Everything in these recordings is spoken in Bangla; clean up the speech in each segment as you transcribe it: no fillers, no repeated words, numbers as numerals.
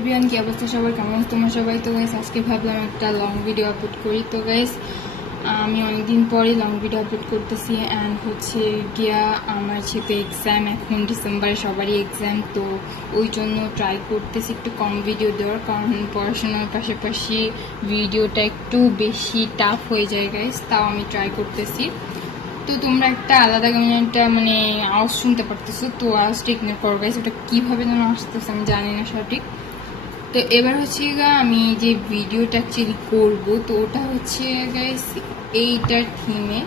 এভরিওয়ান, কি অবস্থা সবার, কেমন আছো তোমরা সবাই? তো গাইস আজকে ভাবলাম একটা লং ভিডিও আপলোড করি। তো গাইস আমি অনেকদিন পরে লং ভিডিও আপলোড করতেছি অ্যান্ড হচ্ছে গিয়া আমার যেহেতু এক্সাম, এখন ডিসেম্বরে সবারই এক্সাম, তো ওই জন্য ট্রাই করতেছি একটু কম ভিডিও দেওয়ার, কারণ পড়াশোনার পাশাপাশি ভিডিওটা একটু বেশি টাফ হয়ে যায় গাইস, তাও আমি ট্রাই করতেছি। তো তোমরা একটা আলাদা একটা মানে আওয়াজ শুনতে পারতেছো, তো আওয়াজটা ইগনোর করো গাইস, ওটা কীভাবে যেন আসতেছে আমি জানি না সঠিক। তো এবার হচ্ছে আমি যে ভিডিওটা অ্যাকচুয়ালি করবো, তো ওটা হচ্ছে গাইস এইটার থিমে।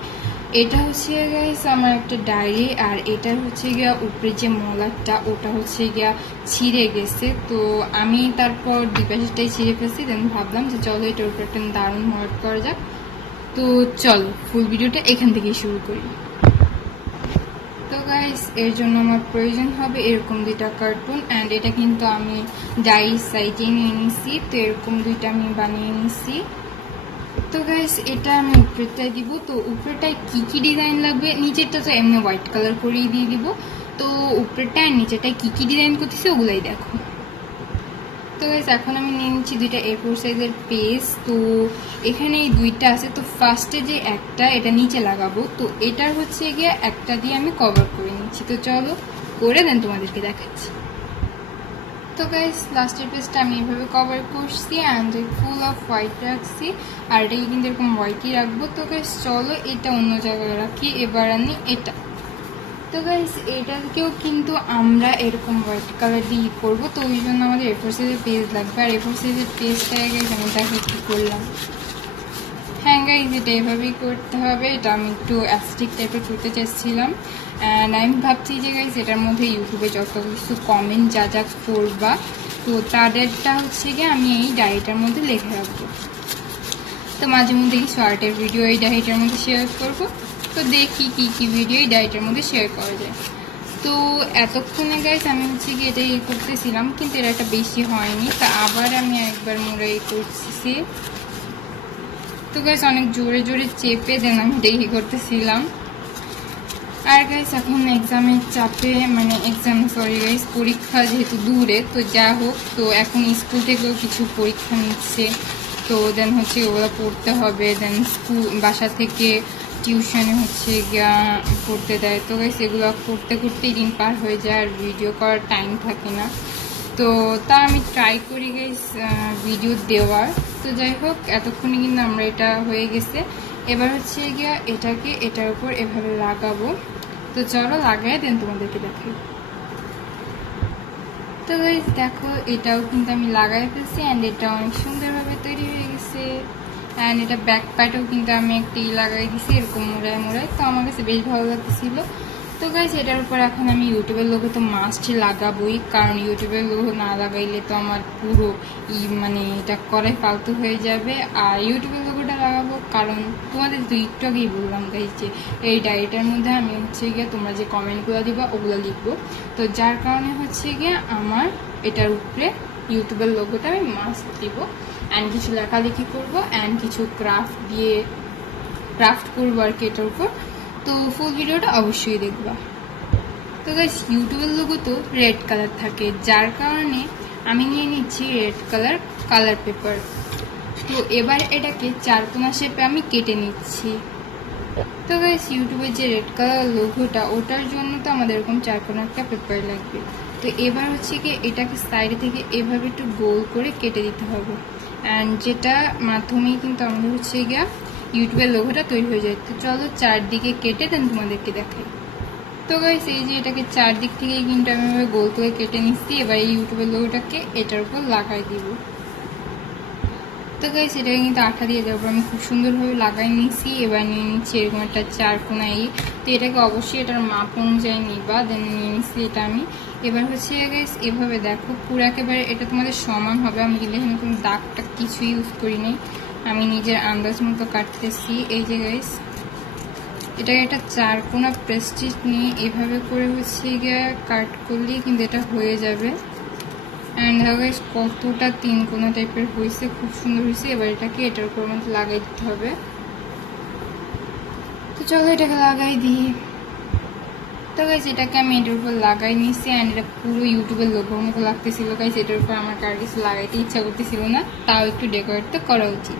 এটা হচ্ছে গাইস আমার একটা ডায়েরি, আর এটার হচ্ছে গিয়া উপরে যে মলারটা ওটা হচ্ছে গিয়া ছিঁড়ে গেছে। তো আমি তারপর দুই পাশেরটাই ছিঁড়ে ফেলছি, দেন ভাবলাম যে চলো এটার উপরে একটা দারুণ ওয়ার্ক করা যাক। তো চলো ফুল ভিডিওটা এখান থেকেই শুরু করি। তো গাইস এর জন্য আমার প্রয়োজন হবে এরকম দুইটা কার্টুন, অ্যান্ড এটা কিন্তু আমি ডায়েরি সাইজে নিয়ে নিছি। তো এরকম দুইটা আমি বানিয়ে নিছি। তো গাইস এটা আমি উপরেরটায় দিব। তো উপরেরটায় কি কি ডিজাইন লাগবে, নিচেরটা তো এমনি হোয়াইট কালার করেই দিয়ে দিব। তো উপরেরটায় আর নিচেরটায় কি কি ডিজাইন করতেছি ওগুলাই দেখো। তো গাইস এখন আমি নিয়ে নিচ্ছি দুইটা A4 সাইজের পেজ। তো এখানে এই দুইটা আছে। তো ফার্স্টে যে একটা এটা নিচে লাগাবো, তো এটার হচ্ছে গিয়ে একটা দিয়ে আমি কভার করে নিচ্ছি। তো চলো করে দেন তোমাদেরকে দেখাচ্ছি। তো গাইস লাস্টের পেজটা আমি এইভাবে কভার করছি অ্যান্ড ফুল অফ হোয়াইট রাখছি, আর এটাকে কিন্তু এরকম হোয়াইটই রাখবো। তো গাইস চলো এটা অন্য জায়গায় রাখি, এবার আনি এটা। তো গাইস এটাকেও কিন্তু আমরা এরকম হোয়াইট কালার দিয়ে করবো, তো ওই জন্য আমাদের A4 সাইজের পেজ লাগবে। আর A4 সাইজের পেজটাকে গাইস আমি দেখো কি করলাম। হ্যাঁ গাইস এটা এভাবেই করতে হবে, এটা আমি একটু অ্যাস্টিক টাইপের করতে চাচ্ছিলাম। অ্যান্ড আমি ভাবছি যে গাইস এটার মধ্যে ইউটিউবে যত কিছু কমেন্ট যা যা করবা, তো তাদেরটা হচ্ছে গিয়ে আমি এই ডায়েরিটার মধ্যে লিখে রাখবো। তো মাঝে মধ্যে কিছু আর্টের ভিডিও এই ডায়েরিটার মধ্যে শেয়ার করবো। তো দেখি কি কি ভিডিও এই ডায়েরিটার মধ্যে শেয়ার করা যায়। তো এতক্ষণে গাইস আমি হচ্ছে কি এটা করতেছিলাম, কিন্তু এটা একটা বেশি হয়নি, তা আবার আমি একবার মোড়াই করছি। তো গাইস অনেক জোরে জোরে চেপে দেন আমি এটা করতেছিলাম। আর গাইস এখন এক্সামের চাপে, মানে সরি গাইস পরীক্ষা যেহেতু দূরে, তো যা হোক, তো এখন স্কুল থেকেও কিছু পরীক্ষা নিচ্ছে, তো দেন হচ্ছে ওগুলো পড়তে হবে। দেন বাসা থেকে টিউশনে হচ্ছে গিয়া পড়তে দেয়। তো গাইস এগুলো করতে করতেই দিন পার হয়ে যায়, আর ভিডিও করার টাইম থাকে না। তো তা আমি ট্রাই করি গাইস ভিডিও দেওয়ার। তো যাই হোক এতক্ষণে কিন্তু আমরা এটা হয়ে গেছে। এবার হচ্ছে গিয়া এটাকে এটার উপর এভাবে লাগাবো। তো চলো লাগাই দেন তোমাদেরকে দেখাই। তো গাইস দেখো এটাও কিন্তু আমি লাগাই ফেলছি, অ্যান্ড এটা অনেক সুন্দরভাবে তৈরি হয়ে গেছে। অ্যান্ড এটা ব্যাক পার্টেও কিন্তু আমি একটি লাগাই দিছি এরকম মোড়ায় মোড়ায়, তো আমার কাছে বেশ ভালো লাগতেছিল। তো গাইস এটার উপর এখন আমি ইউটিউবের লোগো তো মাস্ট লাগাবোই, কারণ ইউটিউবের লোগো না লাগাইলে তো আমার পুরো মানে এটা করাই ফালতু হয়ে যাবে। আর ইউটিউবের লোগোটা লাগাবো কারণ তোমাদের তো একটু আগেই বললাম গাইস যে এই ডায়েরিটার মধ্যে আমি হচ্ছে গিয়ে তোমরা যে কমেন্টগুলো দিবা ওগুলো লিখবো। তো যার কারণে হচ্ছে গিয়ে আমার এটার উপরে ইউটিউবের লোগোটা আমি মাস্ট দিব, অ্যান্ড কিছু লেখালেখি করবো, অ্যান্ড কিছু ক্রাফট করবো আর কি এটার উপর। তো ফুল ভিডিওটা অবশ্যই দেখবা। তো গাইস ইউটিউবের লোগো তো রেড কালার থাকে, যার কারণে আমি নিয়ে নিচ্ছি রেড কালার পেপার। তো এবার এটাকে চারকোনা শেপে আমি কেটে নিচ্ছি। তো গাইস ইউটিউবের যে রেড কালার লোগোটা ওটার জন্য তো আমাদের এরকম চারকোনা একটা পেপার লাগবে। তো এবার হচ্ছে কি এটাকে সাইডে থেকে এভাবে একটু গোল করে কেটে দিতে হবে, অ্যান্ড যেটা মাধ্যমেই কিন্তু আমাদের হচ্ছে গিয়া ইউটিউবের লোগোটা তৈরি হয়ে যায়। তো চলো চারদিকে কেটে দেন তোমাদেরকে দেখাই। তো গাইস এই যে এটাকে চারদিক থেকেই কিন্তু আমি গোল করে কেটে নিচ্ছি। এবার এই ইউটিউবের লোগোটাকে এটার উপর লাগাই দিব। তো গাইস এটাকে কিন্তু আঠা দিয়ে দেওয়ার পর আমি খুব সুন্দরভাবে লাগাই নিচ্ছি। এবার নিয়ে নিচ্ছি এরকম একটা চারকোনাই। তো এটাকে অবশ্যই এটার মাপ অনুযায়ী নিবা। দেন নিয়ে নিচ্ছি এটা আমি। এবার হচ্ছে গাইস এভাবে দেখো পুরো একেবারে এটা তোমাদের সমান হবে। আমি কিন্তু এখানে কোনো দাগটা কিছুই ইউজ করি নাই, আমি নিজের আন্দাজ মতো কাটতেছি। এই যে গাইস এটাকে একটা চারকোনা প্রেস্টিজ নিয়ে এভাবে করে হচ্ছে গিয়ে কাট করলেই কিন্তু এটা হয়ে যাবে। অ্যান্ড গাইস কতটা তিন কোনা টাইপের হয়েছে, খুব সুন্দর হয়েছে। এবার এটাকে এটার উপর মধ্যে লাগাই দিতে হবে। তো চলো এটাকে লাগাই দিই। তো গাইস এটাকে আমি এটার উপর লাগাই নিয়েছি অ্যান্ড এটা পুরো ইউটিউবের লোগোর মতো লাগতেছিল গাইস। এটার উপর আমার কার কিছু লাগাইতে ইচ্ছা করতেছিল না, তাও একটু ডেকোরেট তো করা উচিত।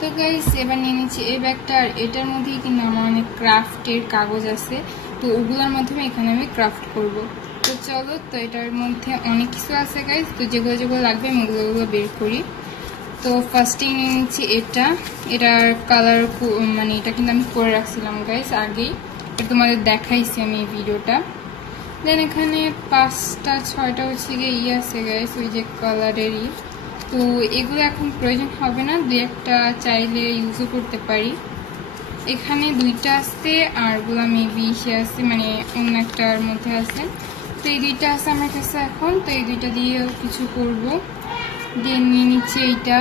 তো গাইস এবার নিয়ে নিচ্ছি এই ব্যাগটা, আর এটার মধ্যেই কিন্তু আমার অনেক ক্রাফটের কাগজ আছে, তো ওগুলোর মাধ্যমে এখানে আমি ক্রাফট করব। তো চলো, তো এটার মধ্যে অনেক কিছু আছে গাইস, তো যেগুলো যেগুলো লাগবে আমি ওগুলো বের করি। তো ফার্স্টেই নিয়ে নিচ্ছি এটার কালার, মানে এটা কিন্তু আমি করে রাখছিলাম গাইস আগেই, এটা তোমাদের দেখাইছি আমি এই ভিডিওটা। দেন এখানে 5টা-6টা হচ্ছে গিয়ে আছে গাইস, ওই যে কালারেরই। তো এগুলো এখন প্রয়োজন হবে না, 2-একটা চাইলে ইউজও করতে পারি। এখানে 2টা আছে আর ওগুলো মেবি আছে, মানে অন্য একটার মধ্যে আছে। তো এই 2টা আছে আমার কাছে এখন, তো এই 2টা দিয়ে কিছু করব। দিয়ে নিয়ে নিচ্ছি এইটা।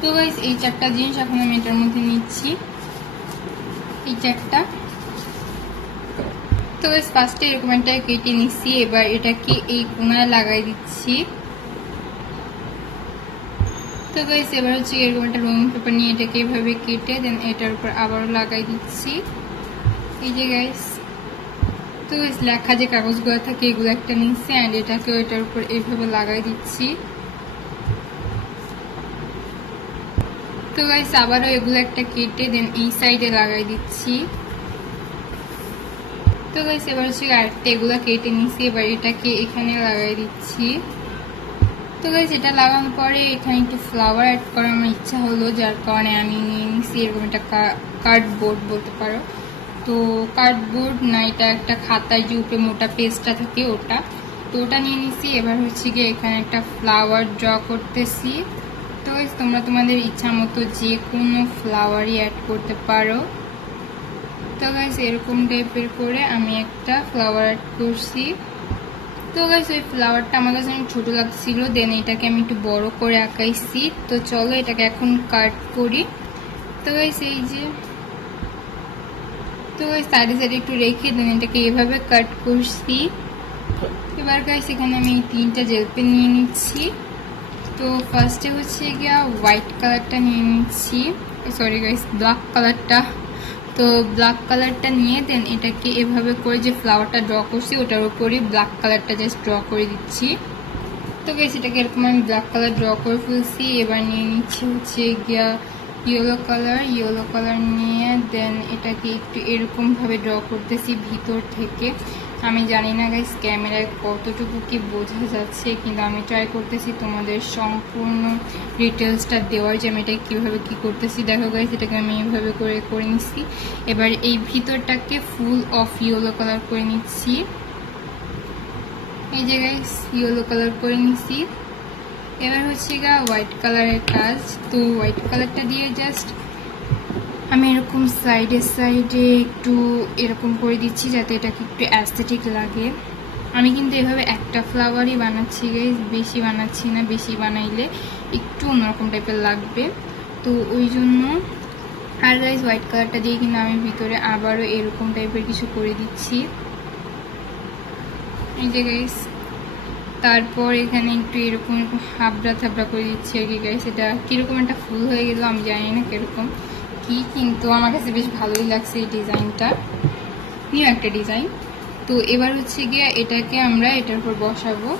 তো গাইস এই 4টা জিনিস এখন আমি এটার মধ্যে নিচ্ছি, এই 4টা। তো গাইস ফার্স্টে এরকম একটা কেটে নিচ্ছি, এবার এটাকে এই কোণায় লাগাই দিচ্ছি। তো গাইস এবার হচ্ছে এরকম একটা রঙিন পেপার নিয়ে এটাকে এভাবে কেটে দেন এটার উপর আবারও লাগাই দিচ্ছি, এই যে গাইস। তো গাইস লেখা যে কাগজগুলো থাকে এগুলো একটা নিচ্ছি অ্যান্ড এটাকে এটার উপর এইভাবে লাগাই দিচ্ছি। তো গাইস আবারও এগুলো একটা কেটে দেন এই সাইডে লাগাই দিচ্ছি। তো গাইস এবার হচ্ছে আরেকটা এগুলো কেটে নিচ্ছি, এবার এটাকে এখানে লাগাই দিচ্ছি। তো গাইস এটা লাগানোর পরে এখানে একটু ফ্লাওয়ার অ্যাড করার আমার ইচ্ছা হলো, যার কারণে আমি নিয়ে নিচ্ছি এরকম একটা কার্ডবোর্ড বলতে পারো। তো কার্ডবোর্ড না, এটা একটা খাতায় যে উপরে মোটা পেজটা থাকে ওটা, তো ওটা নিয়ে নিচ্ছি। এবার হচ্ছে গিয়ে এখানে একটা ফ্লাওয়ার ড্র করতেছি। তো গাইস তোমরা তোমাদের ইচ্ছা মতো যে কোনো ফ্লাওয়ারই অ্যাড করতে পারো। তো গাইস এরকম টাইপের করে আমি একটা ফ্লাওয়ার অ্যাড করছি। তো গাইস ওই ফ্লাওয়ারটা আমার কাছে অনেক ছোটো লাগছিল, দেন এটাকে আমি একটু বড় করে আঁকাইছি। তো চলো এটাকে এখন কাট করি। তো গাইস এই যে, তো গাইস সাইডে সাইডে একটু রেখে দেন এটাকে এভাবে কাট করছি। এবার গাইস এখানে আমি 3টা জেল পেন নিয়ে নিচ্ছি। তো ফার্স্টে হচ্ছে গিয়া হোয়াইট কালারটা নিয়ে নিচ্ছি, সরি গাইস ব্ল্যাক কালারটা। তো ব্ল্যাক কালারটা নিয়ে দেন এটাকে এভাবে করে যে ফ্লাওয়ারটা ড্র করছি ওটার উপরই ব্ল্যাক কালারটা জাস্ট ড্র করে দিচ্ছি। তো গাইস এটাকে এরকম আমি ব্ল্যাক কালার ড্র করে ফেলছি। এবার নিয়ে নিচ্ছি হচ্ছে গিয়া ইয়েলো কালার নিয়ে দেন এটাকে একটু এরকমভাবে ড্র করতেছি ভিতর থেকে। আমি জানি না গাইস ক্যামেরায় কতটুকু কি বোঝা যাচ্ছে, কিন্তু আমি ট্রাই করতেছি তোমাদের সম্পূর্ণ ডিটেলসটা দেওয়ার, যে আমি এটা কীভাবে কী করতেছি। দেখো গাইস এটাকে আমি এইভাবে করে নিচ্ছি। এবার এই ভিতরটাকে ফুল অফ ইয়েলো কালার করে নিচ্ছি, এই যে গাইস ইয়েলো কালার করে নিচ্ছি। এবার হচ্ছে গা হোয়াইট কালারের কাজ। তো হোয়াইট কালারটা দিয়ে জাস্ট আমি এরকম সাইডে একটু এরকম করে দিচ্ছি যাতে এটাকে একটু অ্যাস্থেটিক লাগে। আমি কিন্তু এভাবে একটা ফ্লাওয়ারই বানাচ্ছি গাইস, বেশি বানাচ্ছি না, বেশি বানাইলে একটু অন্যরকম টাইপের লাগবে, তো ওই জন্য। আর গাইস হোয়াইট কালারটা দিয়ে কিন্তু আমি ভিতরে আবারও এরকম টাইপের কিছু করে দিচ্ছি, এই যে গাইস। তারপর এখানে একটু এরকম হাবড়া থাবড়া করে দিচ্ছি আর কি গাইস। এটা কীরকম একটা ফুল হয়ে গেল আমি জানি না কীরকম কি, কিন্তু আমার কাছে বেশ ভালোই লাগছে এই ডিজাইনটা, নিউ একটা ডিজাইন। তো এবার হচ্ছে গিয়ে এটাকে আমরা এটার উপর বসাবো।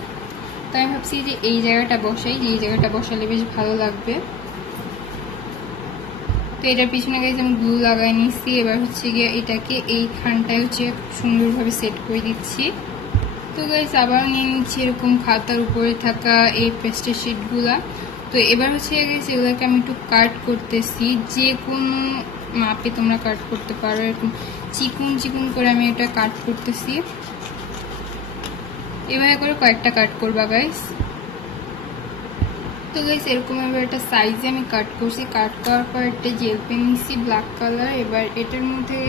তো আমি ভাবছি যে এই জায়গাটা বসাই, এই জায়গাটা বসালে বেশ ভালো লাগবে। তো এটার পিছনে গাইস আমি গ্লু লাগাই নিচ্ছি। এবার হচ্ছে গিয়ে এটাকে এইখানটায় হচ্ছে সুন্দরভাবে সেট করে দিচ্ছি। তো গাইস আবার নিয়ে নিচ্ছি এরকম খাতার উপরে থাকা এই পেস্টের শিটগুলা। তো এবার হচ্ছে গাইস এগুলোকে আমি একটু কাট করতেছি, যে কোনো মাপে তোমরা কাট করতে পারো, এরকম চিকুন করে আমি এটা কাট করতেছি। এভাবে করে কয়েকটা কাট করবা গাইস। তো গাইস এরকম এবার একটা সাইজে আমি কাট করছি। কাট করার পর একটা জেল পেন নিচ্ছি ব্ল্যাক কালার। এবার এটার মধ্যে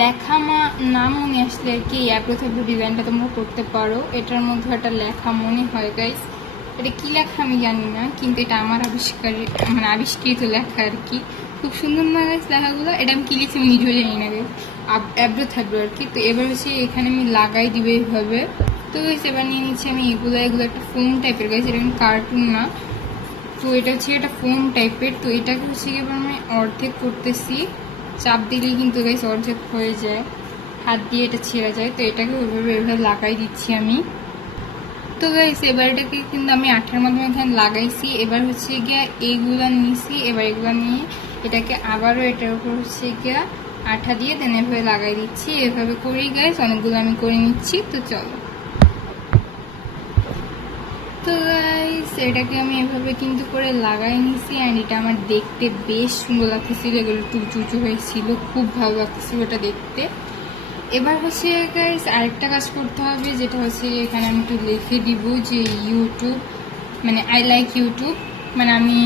লেখা নাম মনে আসলে আর কি অ্যাপ্রোথেব্রো ডিজাইনটা তোমরা করতে পারো। এটার মধ্যে একটা লেখা মনে হয় গাইস, এটা কি লেখা আমি জানি না, কিন্তু এটা আমার আবিষ্কৃত লেখা আর কি। খুব সুন্দর না গাইস লেখাগুলো, এটা আমি কি লিখছি আমি নিজেও জানি না গাইস, অ্যাপ্রোথেব্রো আর কি। তো এবার হচ্ছে এখানে আমি লাগাই দিবে এইভাবে। তো গাইস এবার নিয়ে নিচ্ছি আমি এগুলো একটা ফোম টাইপের গাইস, এটা আমি কার্টুন না। তো এটা হচ্ছে একটা ফোম টাইপের। তো এটাকে হচ্ছে এবার আমি অর্ধেক করতেছি, চাপ দিলেই কিন্তু গাইস অর্ধেক হয়ে যায়। হাত দিয়ে এটা ছেঁড়া যায়। তো এটাকে ওইভাবে লাগাই দিচ্ছি আমি। তো গাইস এবার এটাকে কিন্তু আমি আঠার মাধ্যমে এখানে লাগাইছি। এবার হচ্ছে গিয়া এইগুলা নিয়েছি, এবার এগুলা নিয়ে এটাকে আবারও এটার উপর হচ্ছে গিয়া আঠা দিয়ে দেন এভাবে লাগাই দিচ্ছি। এভাবে করেই গাইস অনেকগুলো আমি করে নিচ্ছি। তো চলো, তো গাইস এটাকে আমি এভাবে কিন্তু করে লাগাই নিছি অ্যান্ড এটা আমার দেখতে বেশ সুন্দর লাগতেছিল। এগুলো একটু উঁচু উঁচু হয়েছিল, খুব ভালো লাগতেছিল এটা দেখতে। এবার হচ্ছে গাইস আরেকটা কাজ করতে হবে, যেটা হচ্ছে এখানে আমি একটু লিখে দিব যে ইউটিউব, মানে আই লাইক ইউটিউব, মানে আমি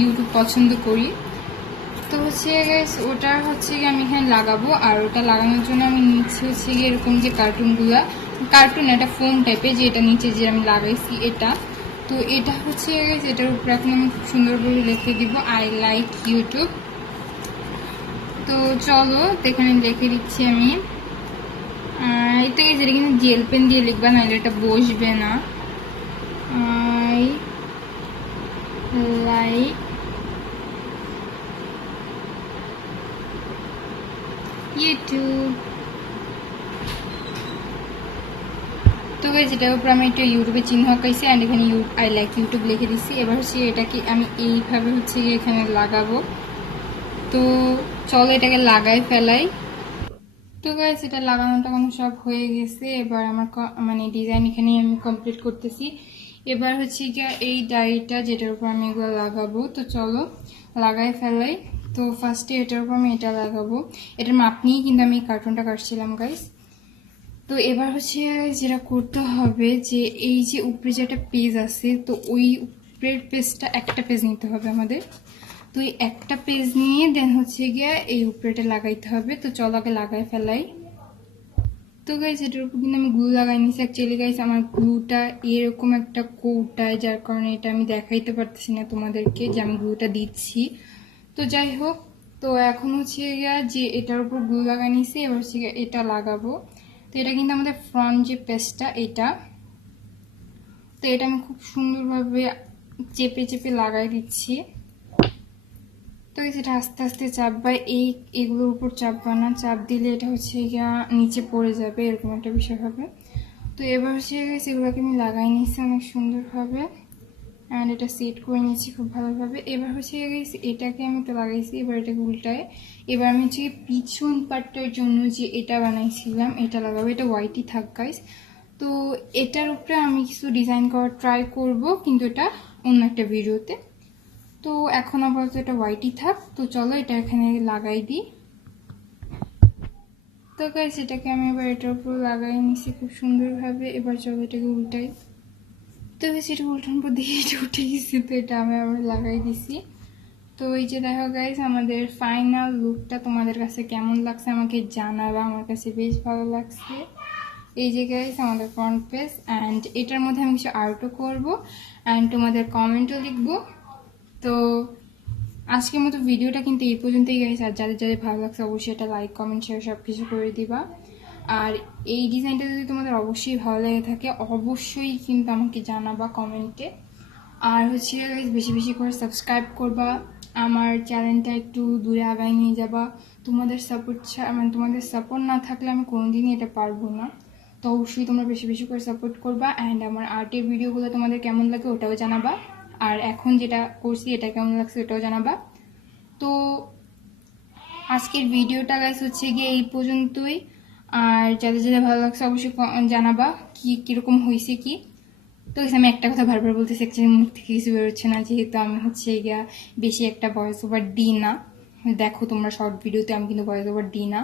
ইউটিউব পছন্দ করি। তো হচ্ছে গাইস ওটা হচ্ছে গিয়ে আমি এখানে লাগাবো। আর ওটা লাগানোর জন্য আমি নিচ্ছি হচ্ছে গিয়ে এরকম যে কার্টুনগুলা, কার্টুন এটা ফোম টাইপের, যে এটা নিচে যে আমি লাগাইছি এটা। তো এটা হচ্ছে গাইস এটার উপরে এখন আমি খুব সুন্দর করে লিখে দিব আই লাইক ইউটিউব। তো চলো এখানে লিখে দিচ্ছি আমি। এটা যেটা কিন্তু জেল পেন দিয়ে লিখবা, নাহলে এটা বসবে না। I like YouTube. তো গাইস এটার উপর আমি একটা ইউটিউবে চিহ্ন আঁকাইছি অ্যান্ড এখানে আই লাইক ইউটিউব লিখে দিচ্ছি। এবার হচ্ছে এটাকে আমি এইভাবে হচ্ছে এখানে লাগাবো। তো চলো এটাকে লাগাই ফেলাই। তো গাইস এটা লাগানোটা কোনো সব হয়ে গেছে। এবার আমার মানে ডিজাইন এখানে আমি কমপ্লিট করতেছি। এবার হচ্ছে গিয়ে এই ডাইটা যেটার উপর আমি এগুলো লাগাবো। তো চলো লাগাই ফেলাই। তো ফার্স্টে এটার উপর আমি এটা লাগাবো। এটার মাপ নিয়েই কিন্তু আমি কার্টুনটা কাটছিলাম গাইস। তো এবার হচ্ছে যেটা করতে হবে, যে এই যে উপরে যে একটা পেজ আছে, তো ওই উপরের পেজটা একটা পেজ নিতে হবে আমাদের। তো এই একটা পেজ নিয়ে দেন হচ্ছে গিয়ে এই উপরেটা লাগাইতে হবে। তো চল আগে লাগাই ফেলাই। তো গাইস এটার উপর কিন্তু আমি গ্লু লাগাই নিছি। অ্যাকচুয়ালি গাইস আমার গ্লুটা এরকম একটা কৌটায়, যার কারণে এটা আমি দেখাইতে পারতেছি না তোমাদেরকে যে আমি গ্লুটা দিচ্ছি। তো যাই হোক, তো এখন হচ্ছে গিয়া যে এটার উপর গ্লু লাগাই নিছি, এবার হচ্ছে গিয়ে এটা লাগাবো। তো এটা কিন্তু আমাদের ফ্রন্ট যে পেজটা এটা। তো এটা আমি খুব সুন্দরভাবে চেপে চেপে লাগাই দিচ্ছি। তো সেটা আস্তে আস্তে চাপবা, এগুলোর উপর চাপবা না, চাপ দিলে এটা হচ্ছে গিয়া নিচে পড়ে যাবে, এরকম একটা বিষয় হবে। তো এবার হচ্ছে এগুলোকে আমি লাগাই নিচ্ছি অনেক সুন্দরভাবে অ্যান্ড এটা সেট করে নিচ্ছি খুব ভালোভাবে। এবার হচ্ছে এটাকে আমি তো লাগাইছি, এবার এটাকে উল্টায় এবার আমি হচ্ছে পিছন পার্টটার জন্য যে এটা বানাইছিলাম এটা লাগাবো। এটা হোয়াইটই থাক গাইস। তো এটার উপরে আমি কিছু ডিজাইন করার ট্রাই করব, কিন্তু এটা অন্য একটা ভিডিওতে। তো এখন আপাতত এটা হোয়াইটই থাক। তো চলো এটা এখানে লাগাই দিই। তো গাইস এটাকে আমি এবার এটার উপর লাগাই নিছি খুব সুন্দরভাবে। এবার চলো এটাকে উল্টাই। তো সেটা উল্টানোর পর দেখি এটা উঠে গেছে, তো এটা আমি আবার লাগাই দিছি। তো এই যে দেখো গাইস আমাদের ফাইনাল লুকটা তোমাদের কাছে কেমন লাগছে আমাকে জানাবা। আমার কাছে বেশ ভালো লাগছে। এই যে গাইস আমাদের ফ্রন্ট পেজ অ্যান্ড এটার মধ্যে আমি কিছু আর্টও করবো অ্যান্ড তোমাদের কমেন্টও লিখবো। তো আজকের মতো ভিডিওটা কিন্তু এই পর্যন্তই গাইস। আর যাদের যাদের ভালো লাগছে অবশ্যই এটা লাইক কমেন্ট শেয়ার সব কিছু করে দিবা। আর এই ডিজাইনটা যদি তোমাদের অবশ্যই ভালো লেগে থাকে অবশ্যই কিন্তু আমাকে জানাবা কমেন্টে। আর হচ্ছে গাইস বেশি বেশি করে সাবস্ক্রাইব করবা, আমার চ্যানেলটা একটু দূরে আগায় নিয়ে যাবা। তোমাদের সাপোর্ট মানে তোমাদের সাপোর্ট না থাকলে আমি কোনোদিনই এটা পারবো না। তো অবশ্যই তোমরা বেশি বেশি করে সাপোর্ট করবা অ্যান্ড আমার আর্টের ভিডিওগুলো তোমাদের কেমন লাগে ওটাও জানাবা। আর এখন যেটা করছি এটা কেমন লাগছে ওটাও জানাবা। তো আজকের ভিডিওটা গাইস হচ্ছে গিয়ে এই পর্যন্তই। আর যাদের যাদের ভালো লাগছে অবশ্যই জানাবা কিরকম হয়েছে কি। তো আমি একটা কথা বারবার বলতেছি, অ্যাকচুয়ালি মুখ থেকে কিছু বেরোচ্ছে না, যেহেতু আমি হচ্ছে গিয়া বেশি একটা ভয়েস ওভার দিই না। দেখো তোমরা শর্ট ভিডিওতে আমি কিন্তু ভয়েস ওভার দিই না।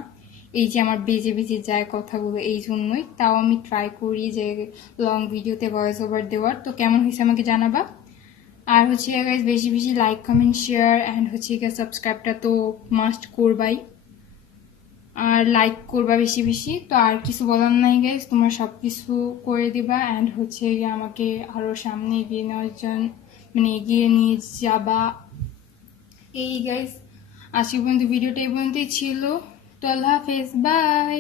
এই যে আমার বেজে বেজে যায় কথাগুলো এই জন্যই। তাও আমি ট্রাই করি যে লং ভিডিওতে ভয়েস ওভার দেওয়ার। তো কেমন হয়েছে আমাকে জানাবা। আর হচ্ছে গাইস বেশি বেশি লাইক কমেন্ট শেয়ার অ্যান্ড হচ্ছে গিয়ে সাবস্ক্রাইবটা তো মাস্ট করবাই। আর লাইক করবা বেশি বেশি। তো আর কিছু বলার নাই গাইস, তোমরা সব কিছু করে দিবা অ্যান্ড হচ্ছে আমাকে আরও সামনে এগিয়ে নেওয়ার জন্য, মানে এগিয়ে নিয়ে যাবা। এই গাইস আজকে পর্যন্ত ভিডিওটা এই পর্যন্তই ছিল। তো আল্লাহ হাফেজ, বাই।